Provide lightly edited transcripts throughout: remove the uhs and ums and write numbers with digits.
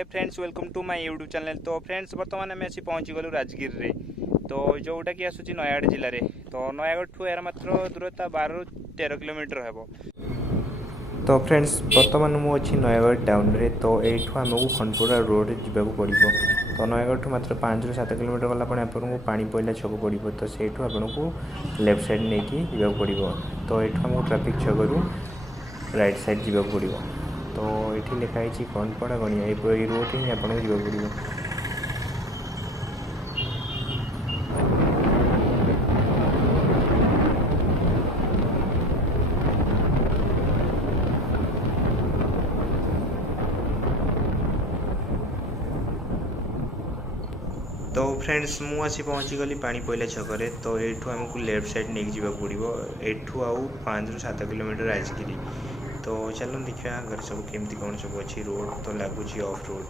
Hey friends welcome to my YouTube channel. तो friends बर्तमान आम आसी पहुँची गलु राजगिरी रे, तो जोटा कि आसूँ नयागढ़ जिले में। तो नयागढ़ ठू यार मात्र दूरता 12 ରୁ 13 किलोमीटर हे। तो फ्रेंड्स बर्तमान मुझे नयागढ़ टाउन रे। तो यू आमको खंडपड़ा रोड जावाक पड़ो। तो नयागढ़ मात्र 5 ରୁ 7 किलोमीटर गलापर आपको पानी पईला छक पड़ो। तो सैठू आपको लेफ्ट साइड नहीं कि जावाक पड़ो। तो यू आमको ट्राफिक छकरू राइट साइड जावाक पड़ो। तो ये लिखाई खंडपड़ा गणिया ये रोड ही आपको जावाक पड़ो। तो फ्रेंड्स मु आसी पहुँची गली पानी पईला छकरे। तो यू आमको लेफ्ट साइड नहीं जावाक पड़ो। यू आउ 5 ରୁ 7 किलोमीटर राजगिरी। तो चलो देखा घर सब केमती कौन सब अच्छी रोड। तो लगुच ऑफ रोड।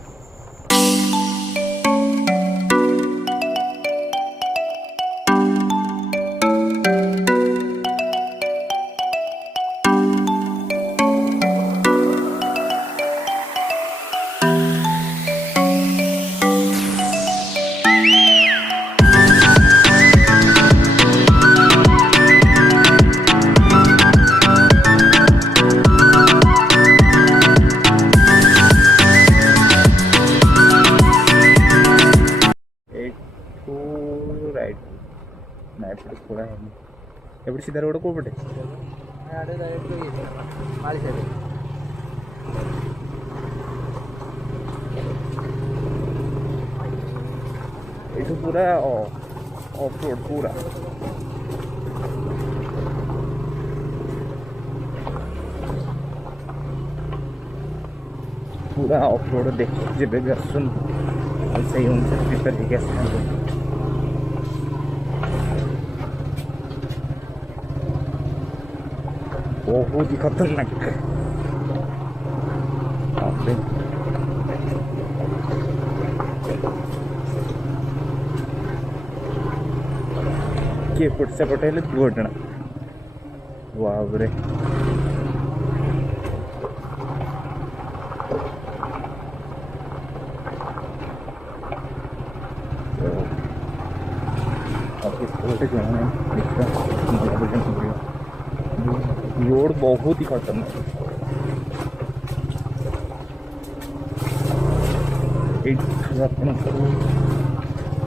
थोड़ा है सीधा रोड को पटे ये पूरा ऑफ रोड पूरा ऑफ रोड देखिए जब भी आसन सही अनुसार प्रिपेयर होकर आसता। बहुत ही खतरनाक किए पट से पटे दुर्घटना बाबरे। रोड बहुत ही खतरनाक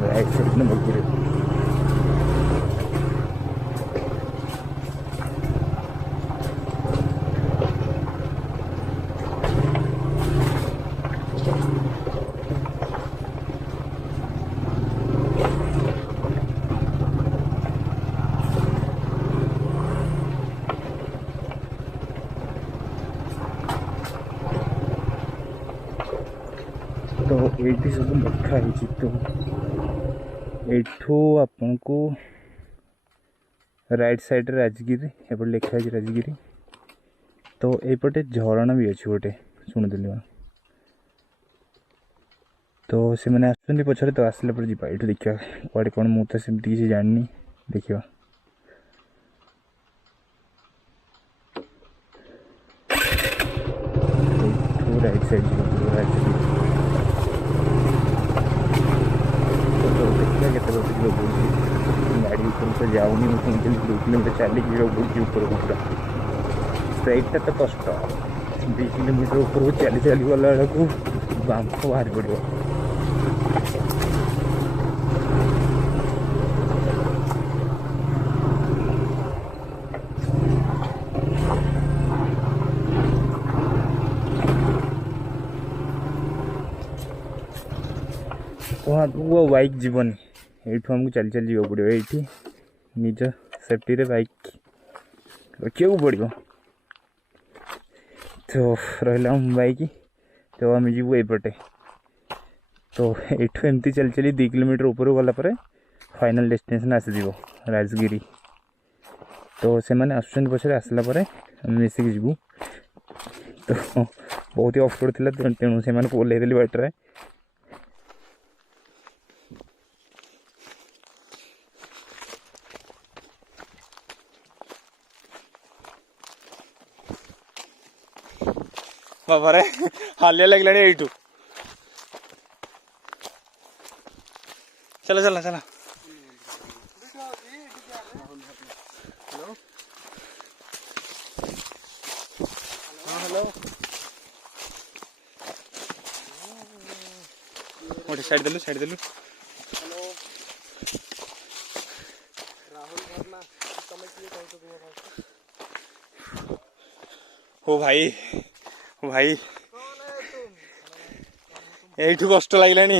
राइट साइड में पड़े। तो ये सब लिखा है। तो यू आपको राइट साइड राजगिरी एपटे लिखा है राजगिरी। तो यपटे झरणा भी अच्छी गोटे शुणुली। तो से मैंने आसुँच पछरे। तो आसला पर जा ये देखा कड़े कौन मुझे सेमती किसी जानी देखा। राइट साइड गाड़ी ऊपर तो जाऊनी मुझे 2 किलोमीटर चलिक पड़ी ऊपर को पूरा स्ट्राइटा तो कष्ट 2 किलोमीटर ऊपर को चली चली गला बेलू बांफ बाहर पड़ो। तो हाँ वो बाइक जीवन यू आमको चल चल जावाक पड़ो। ये निज सेफ्टी रे बाइक रखा पड़ो। तो रहा बाइक। तो आम जीव एपटे। तो यू एमती चल चली 2 किलोमीटर ऊपर गलापर फाइनल डेस्टिनेशन आसीज राजगिरी। तो से मैंने आसुँच पछरे आसला मिसिक जीवु। तो बहुत ही ऑफ रोड थी तेणु से ओल्लैदेली बाटर। बाबा रे हालिया लगलानी यू चलो चलो चलो हेलो मोटे साइड देलु हेलो राहुल भरना तमे किए कहतो तुम ओ भाई कौन है तुम एठू कष्ट लागिलानी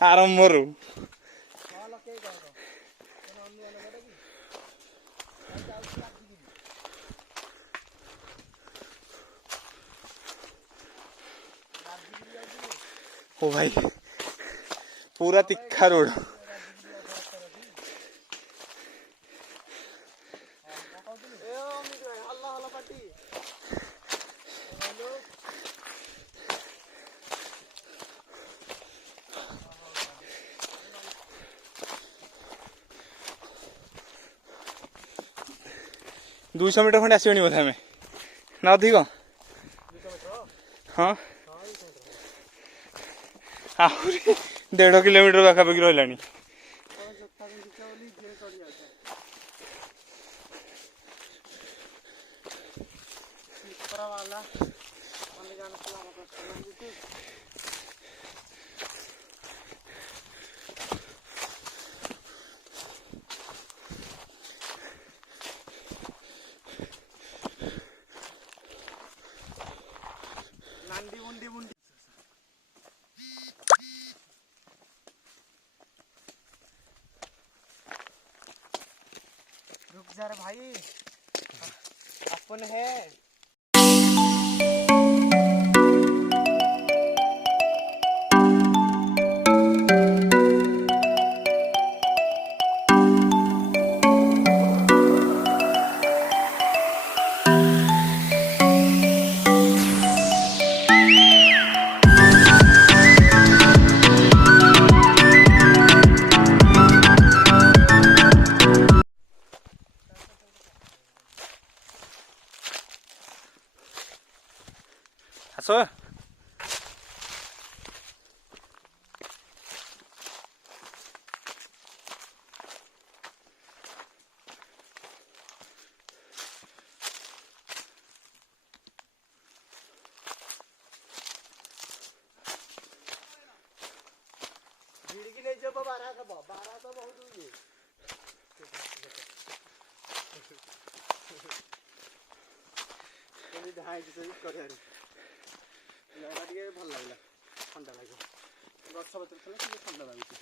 आरंभरू कॉल के कहतो तने अन्य अलगटा की भाई जाउछी राजगिरी जाउछी ओ भाई पूरा तिखा रोड दुईश मीटर खंडे आसबनी बोधे आम ना अधिक हाँ आहरी 1.5 किलोमीटर पाखापाखि रहा रुक जा रे भाई अपन है आस भिड़की नहीं जब 12 तो बहुत हुई कोई ढाई से करे लगा ଟିକେ ଭଲ ଲାଗିଲା ଥଣ୍ଡା ଲାଗିବ ଗଛ ପତ୍ର ଥିଲା ଟିକେ ଥଣ୍ଡା ଲାଗୁଛି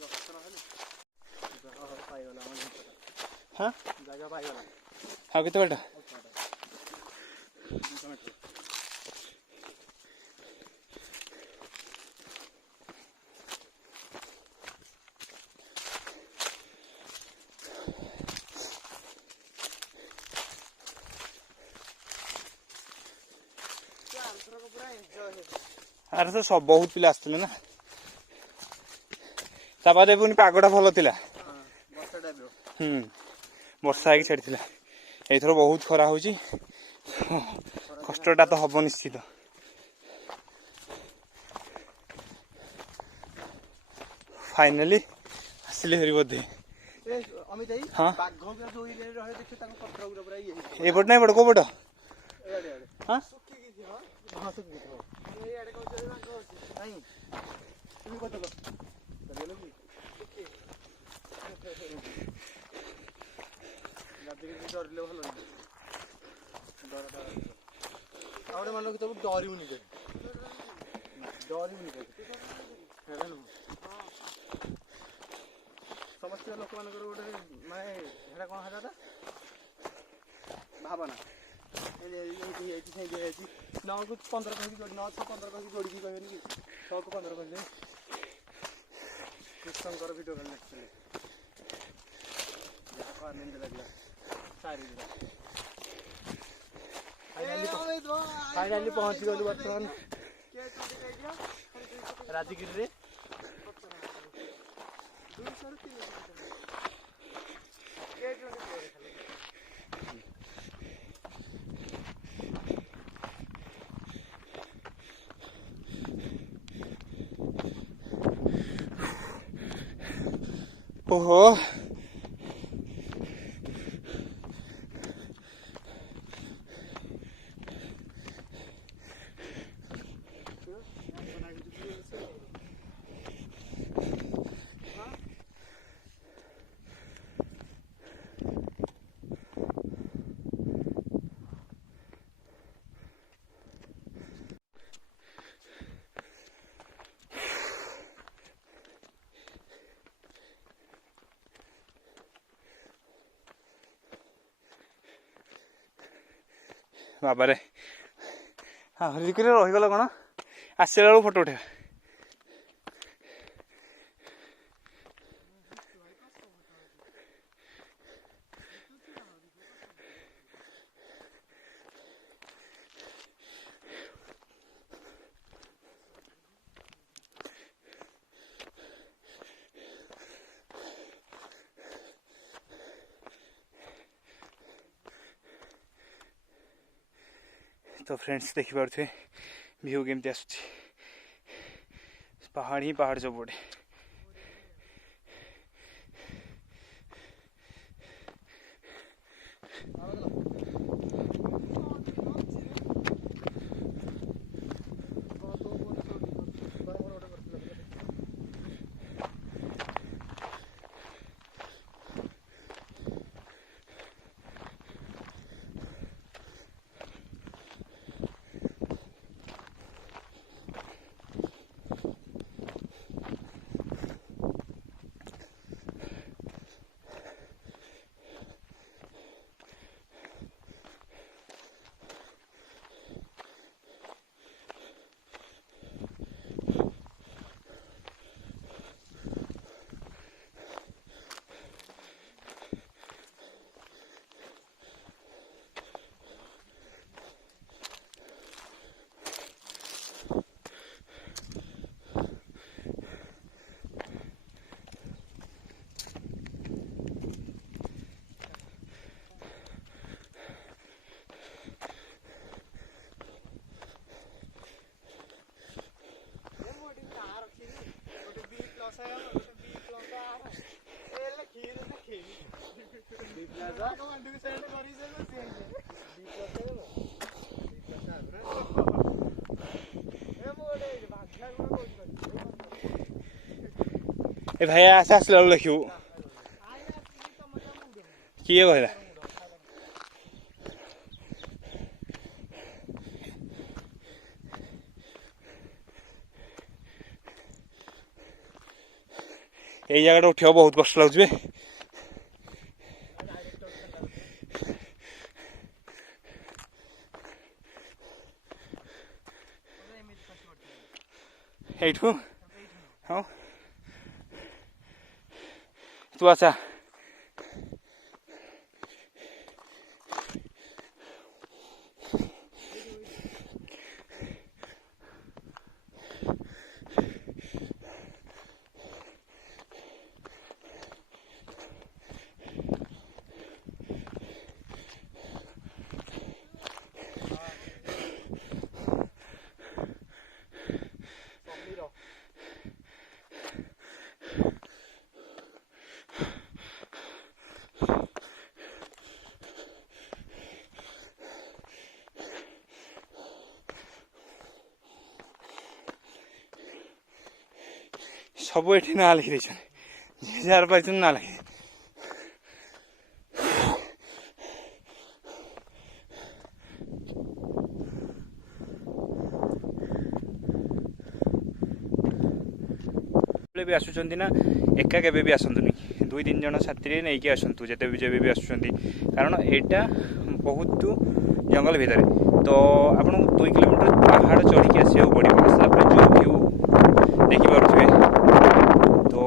ଗଛ ରହିଲେ ଜାଗା ପାଇଗଲା ଆମ हाँ ଜାଗା ପାଇଗଲା हाँ कितने बेटा 200 मीटर अरे तो सब बहुत पिला आसते ना तापादे पुनी पागटा भल थिला वर्षा है छाड़ी एथर बहुत खरा हो कष्टा तो हम निश्चित फाइनाली आसिले हरी बोधे अमित भाई हाँ बाघ के जो एरिया रहे देखियो ताको पत्र उरा पूरा ये ए पट नहीं पड़ को पट हां सुखी की हां हां सुखी की ये एडे को चले बाघ नहीं तुम को चलो चलो की सुखी राजगिरी डरले भलो डर आउडे मानो कि तब डरिउनी के डरिउनी के हेडन समस्त लोक मानकर गोटे माने हेडा कोन हेडा भावना नौ को 15 कहीं जोड़ी 9 6 15 कहीं जोड़ी की कहनी कि 100 को 15 कहीं कृष्णकर वीडियो कल चले या को आनंद लगला सारी फाइनली पहुंच गलु वर्तमान राजगिरी रे ओहो बाबा रे हरिकरे रहीगल कौन आसला बेलू फोटो उठा तो फ्रेंड्स देखिपे व्यू केमती आसुची पहाड़ ही पहाड़ सब पड़े ए भाई आसे आसला बेलू देखू किए कहला ये जगह उठा बहुत कष्ट लगे एठू हाँ तू आसा सब ये ना लिखी जार पाई ना लिखी भी आसुचंती ना एका केबे भी आसंतुनी दुई तीन जन साथी नहीं कि आसंतु जेते भी जेबे भी आसुचंती कारण एटा बहुत जंगल भितर तो आपन 2 किलोमीटर पहाड़ चढ़ी के आसिया पड़ो आसला जो व्यू देखि पारुथबे तो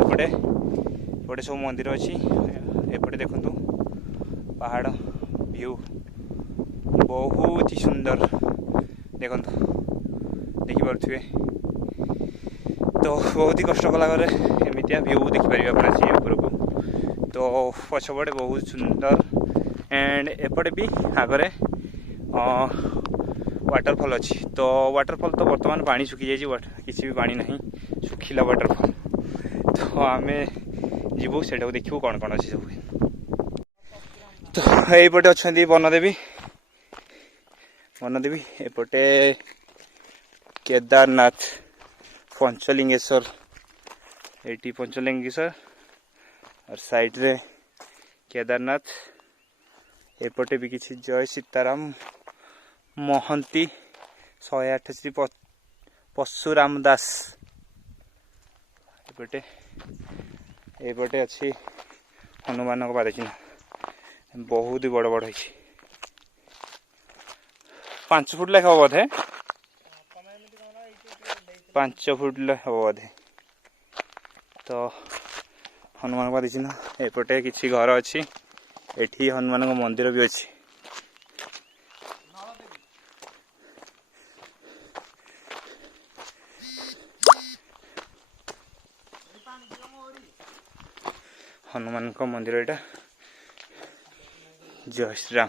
एपटे एपटे सब मंदिर अच्छी एपटे देखंतु पहाड़ व्यू बहुत ही सुंदर देखंतु देखि पारुथबे तो बहुत ही कष्ट कलागर एमतिया व्यू देखिपर अपना ऊपर को तो पछपटे बहुत सुंदर एंड एपटे भी आगे वाटरफॉल अच्छी तो वाटरफॉल तो बर्तमान पानी सुखी जाइए किसी भी पानी नहीं सुखिला वाटरफॉल तो आम जीवु से देखू कौन कौन अच्छी सब। तो यहीपटे अच्छा वनदेवी वनदेवी एपटे केदारनाथ पंचलिंगेश्वर ये पंचलिंगेश्वर और साइड रे केदारनाथ एपटे भी किसी जय सीताराम महंती 108 श्री परशुराम दास एपटे अच्छी हनुमान पाद चिन्ह बहुत ही बड़ बड़ है 5 फुट लेखा बोधे 5 फुट हम बोधे। तो हनुमान पाद चिन्ह एपटे किसी घर अच्छी एठी हनुमान मंदिर भी अच्छी। हनुमान मंदिर एटा जय श्री राम।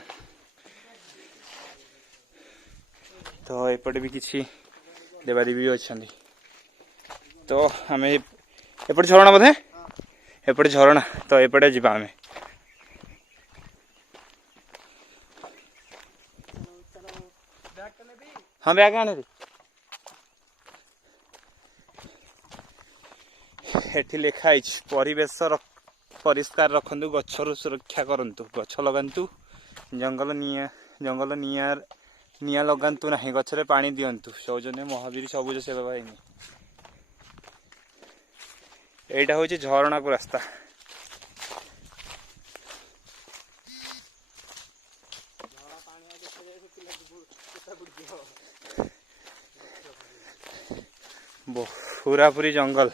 तो एपटे भी किसी देवादेवी अच्छा। तो आम एपटे झरणा बोधे एपटे झरणा तो एपटे जा आम हाँ बैग आने एठी लिखाई परिवेश परिष्कार रखु गचर सुरक्षा करंतु गछ लगातु जंगल निया लगातु ना गचरे पानी दिंतु सौजन्य महावीर सबुज सेवा बाहिनी। एटा हूँ झरणा को रास्ता। पूरा पूरी जंगल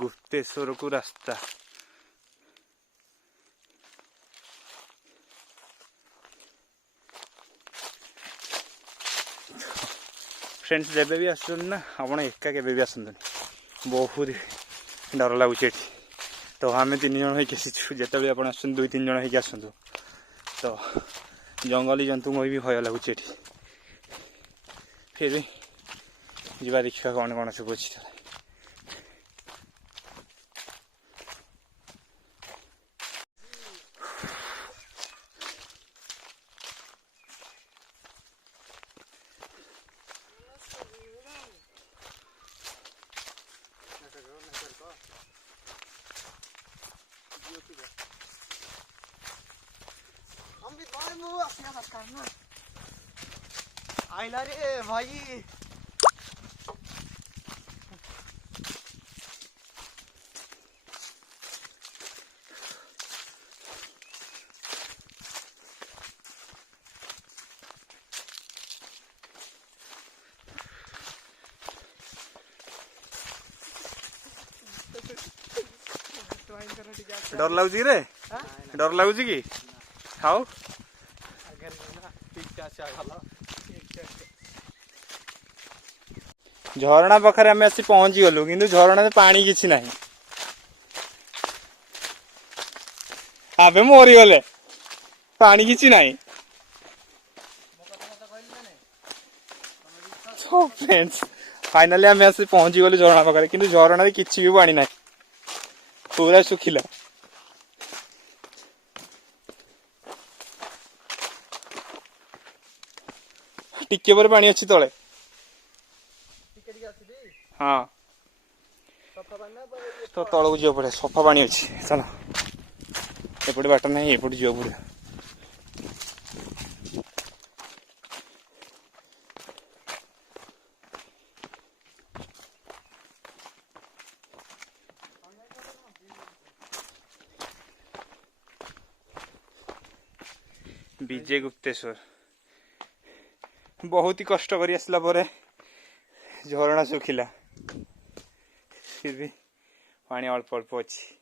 गुप्तेश्वर को रास्ता। फ्रेंड्स जब भी आसन ना आप एका के भी आसतुनि बहुत डर लगुच। तो आम 3 जन होगी जिते आप 2-3 जन होगी आसतु तो जंगली जंतु को भी भय लगुच। फिर भी जीवा देखा कौन कौन सब अच्छी। आइला रे भाई डर लगुच रे डर लगुच कि खाओ झरणा पाखे आम आसी पहुंची गलु कि झरणा पानी किसी ना आबे मरी गले पानी किसी ना। फ्रेंड्स फाइनली आम आसी पहुंची गलु झरणा पाखे कि झरणा किसी भी पानी ना पूरा सुखिला। टिके पर पानी अच्छी तले हाँ तो तलू जीव पड़े सफा पानी अच्छी चलो एपटे बाट ना एपटे जीव पड़े। विजय गुप्तेश्वर बहुत ही कष्ट करी आसला परे झरणा सुखिला फिर भी पानी अल्प अल्प अच्छी।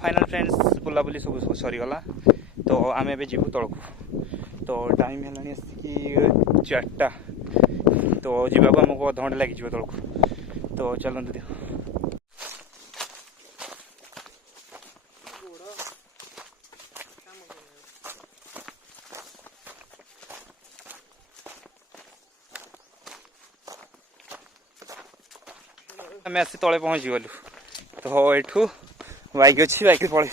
फाइनल फ्रेंड्स बुलाबुली सब सरीगला तो आम ए जीवु तलक तो टाइम है आसिक 4टा तो जावाक आमको अध घंटे लगी तलक तो चलते दियो आम आसी तले पहुँची गलु तो एठू बाइक अच्छी बाइक पड़े